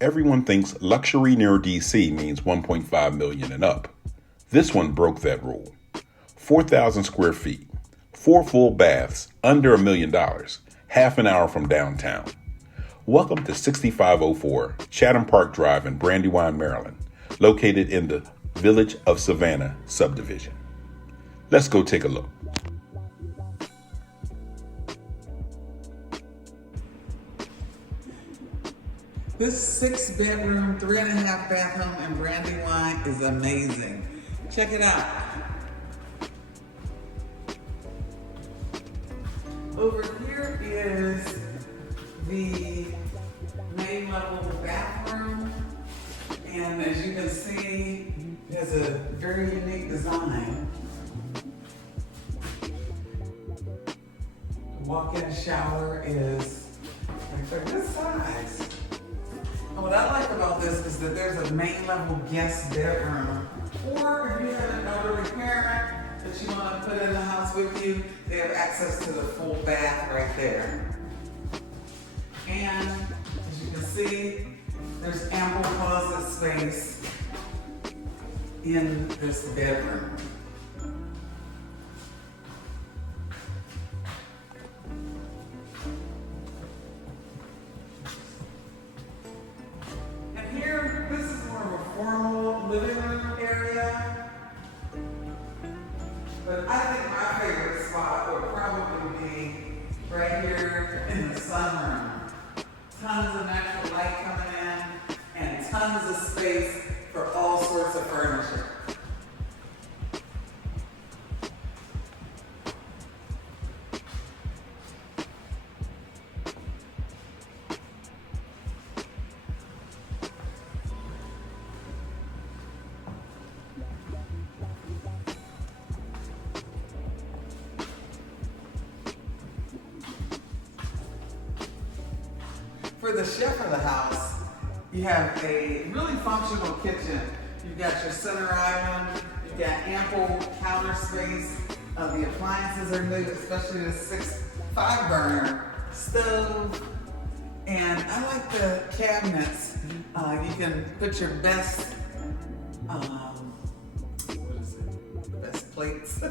Everyone thinks luxury near DC means 1.5 million and up. This one broke that rule. 4,000 square feet, 4 full baths, under $1 million, half an hour from downtown. Welcome to 6504 Chatham Park Drive in Brandywine, Maryland, located in the Village of Savannah subdivision. Let's go take a look. This 6-bedroom, 3.5 bath home in Brandywine is amazing. Check it out. Over here is the main level bathroom, and as you can see, it has a very unique design. The walk-in shower is like this size. And what I like about this is that there's a main level guest bedroom, or if you have an elderly parent that you want to put in the house with you, they have access to the full bath right there. And as you can see, there's ample closet space in this bedroom. And here, this is more of a formal living room area. But I think my favorite spot would probably be right here in the sunroom. Tons of natural light coming in and tons of space for all sorts of furniture. For the chef of the house, you have a really functional kitchen. You've got your center island, you've got ample counter space. The appliances are new, especially the 5-burner stove. And I like the cabinets. You can put your best, best plates.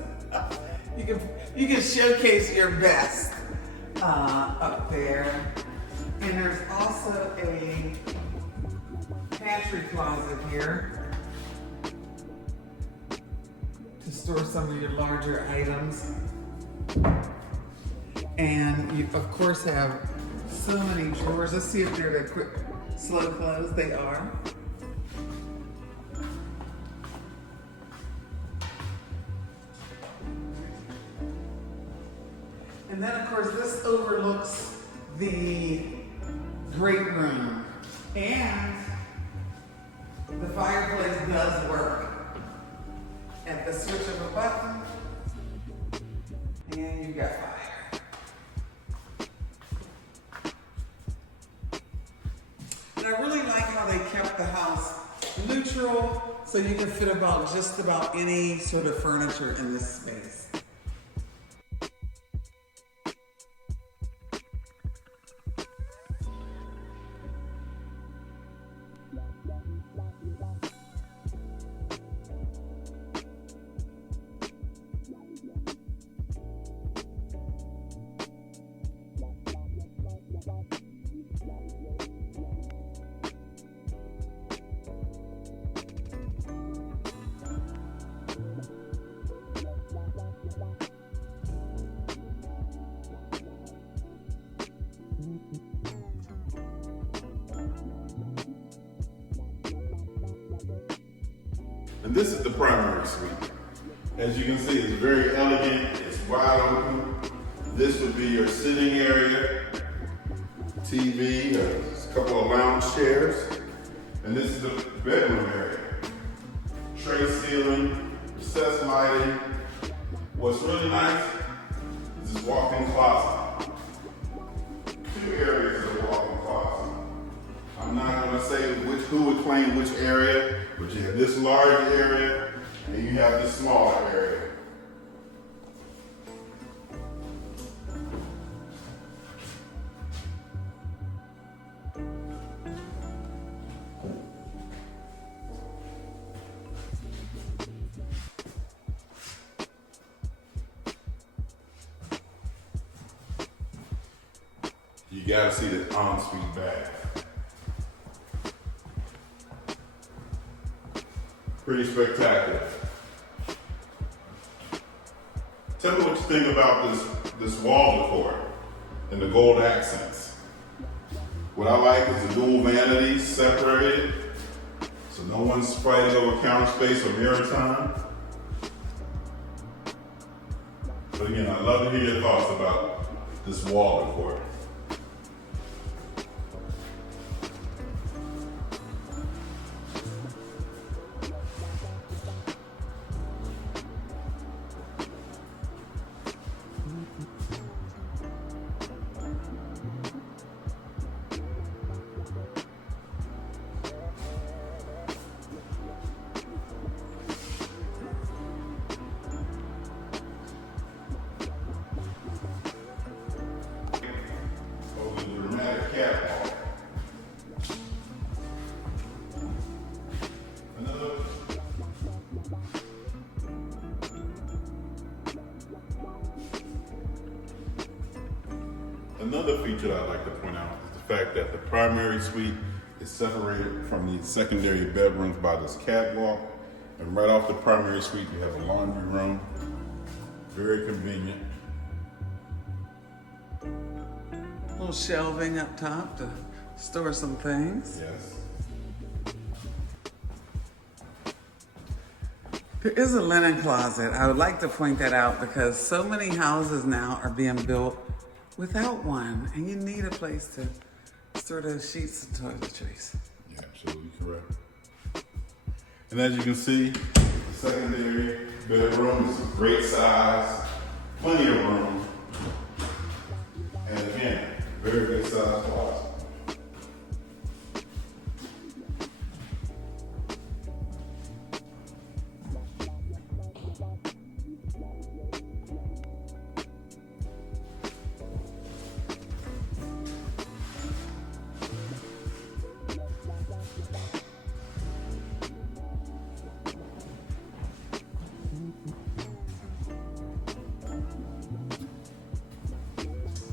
you can showcase your best up there. And there's also a pantry closet here to store some of your larger items. And you, of course, have so many drawers. Let's see if they're the quick, slow close. They are. And then, of course, this overlooks the great room, and the fireplace does work. At the switch of a button, and you got fire. And I really like how they kept the house neutral, so you can fit about just about any sort of furniture in this space. And this is the primary suite. As you can see, it's very elegant, it's wide open. This would be your sitting area, TV, a couple of lounge chairs. And this is the bedroom area. Tray ceiling, recessed lighting. What's really nice is this walk-in closet. 2 areas of the walk-in closet. I'm not gonna say who would claim which area, but you have this large area and you have this smaller area. gotta see the ensuite bath. Pretty spectacular. Tell me what you think about this wall decor and the gold accents. What I like is the dual vanities separated, so no one's fighting over counter space or mirror time. But again, I'd love to hear your thoughts about this wall decor. Another feature I'd like to point out is the fact that the primary suite is separated from the secondary bedrooms by this catwalk. And right off the primary suite, you have a laundry room. Very convenient. A little shelving up top to store some things. Yes. There is a linen closet. I would like to point that out because so many houses now are being built without one, and you need a place to store those sheets and toiletries. You're absolutely correct. And as you can see, the secondary bedroom is a great size, plenty of room, and again, very good size closet.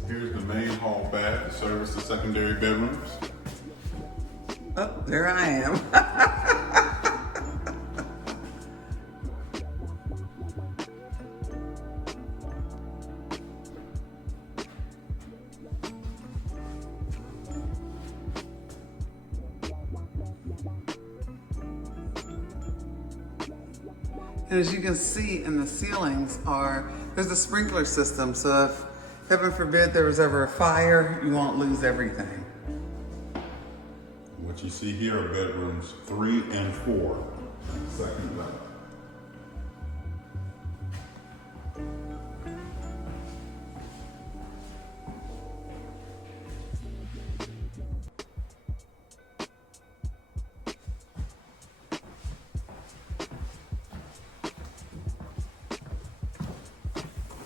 Here's the main hall bath to service the secondary bedrooms. Oh, there I am. And as you can see in the ceilings there's a sprinkler system, so if heaven forbid there was ever a fire, you won't lose everything. What you see here are bedrooms 3 and 4 on the second level.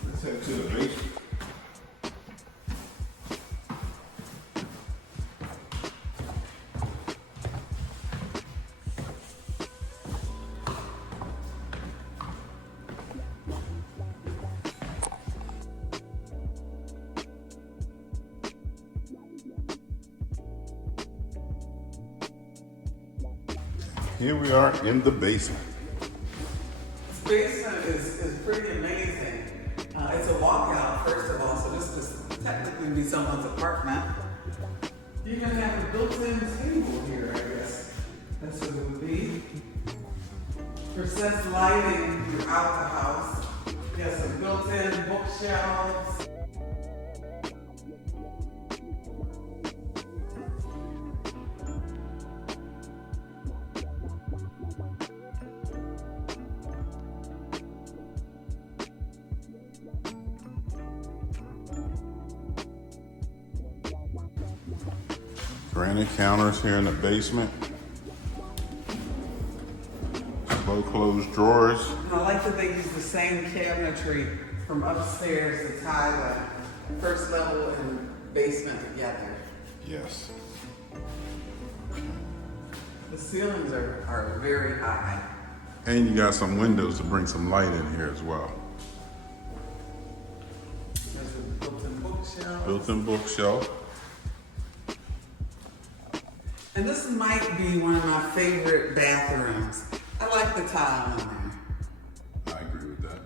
Let's head to the basement. Here we are in the basement. This basement is pretty amazing. It's a walkout, first of all, so this could technically be someone's apartment. You can have a built-in table here, I guess. That's what it would be. Recessed lighting throughout the house. You have some built-in bookshelves. Granite counters here in the basement. Low closed drawers. And I like that they use the same cabinetry from upstairs to tie the first level and basement together. Yes. The ceilings are very high. And you got some windows to bring some light in here as well. There's a built-in bookshelf. Built-in bookshelf. And this might be one of my favorite bathrooms. I like the tile in there. I agree with that.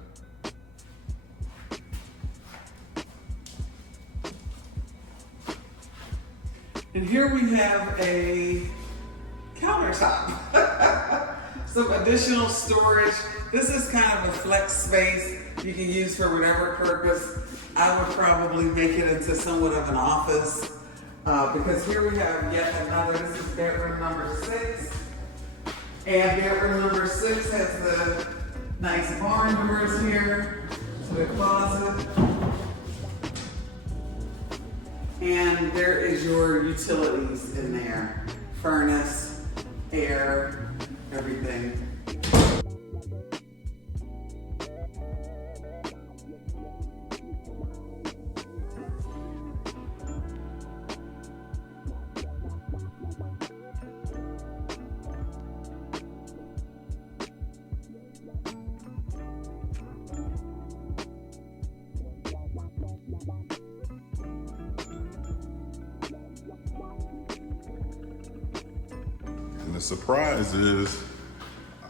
And here we have a countertop. Some additional storage. This is kind of a flex space you can use for whatever purpose. I would probably make it into somewhat of an office because here we have yet another, this is bedroom number 6. And bedroom number 6 has the nice barn doors here to the closet. And there is your utilities in there. Furnace, air, everything. And the surprise is,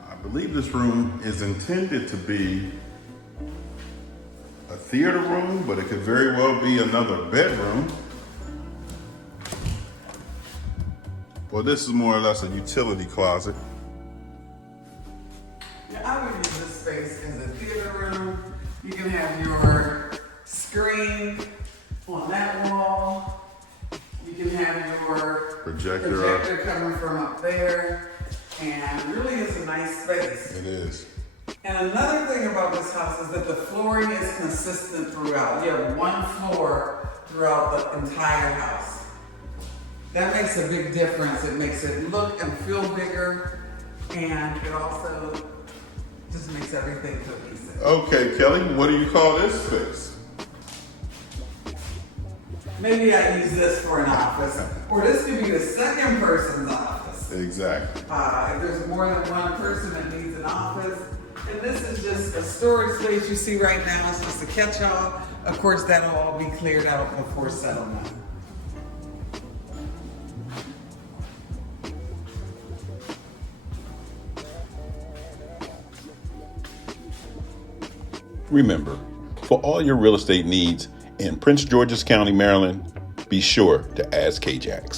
I believe this room is intended to be a theater room, but it could very well be another bedroom. Well, this is more or less a utility closet. Yeah, I would use this space as a theater room. You can have your screen on that wall. You can have your projector coming from up there. And really it's a nice space. It is. And another thing about this house is that the flooring is consistent throughout. You have one floor throughout the entire house. That makes a big difference. It makes it look and feel bigger, and it also just makes everything cohesive. Okay, Kelly, what do you call this space? Maybe I use this for an office, or this could be the second person's office. Exactly. If there's more than one person that needs an office. And this is just a storage space you see right now. It's just a catch-all. Of course, that'll all be cleared out before settlement. Remember, for all your real estate needs in Prince George's County, Maryland, be sure to ask KJAX.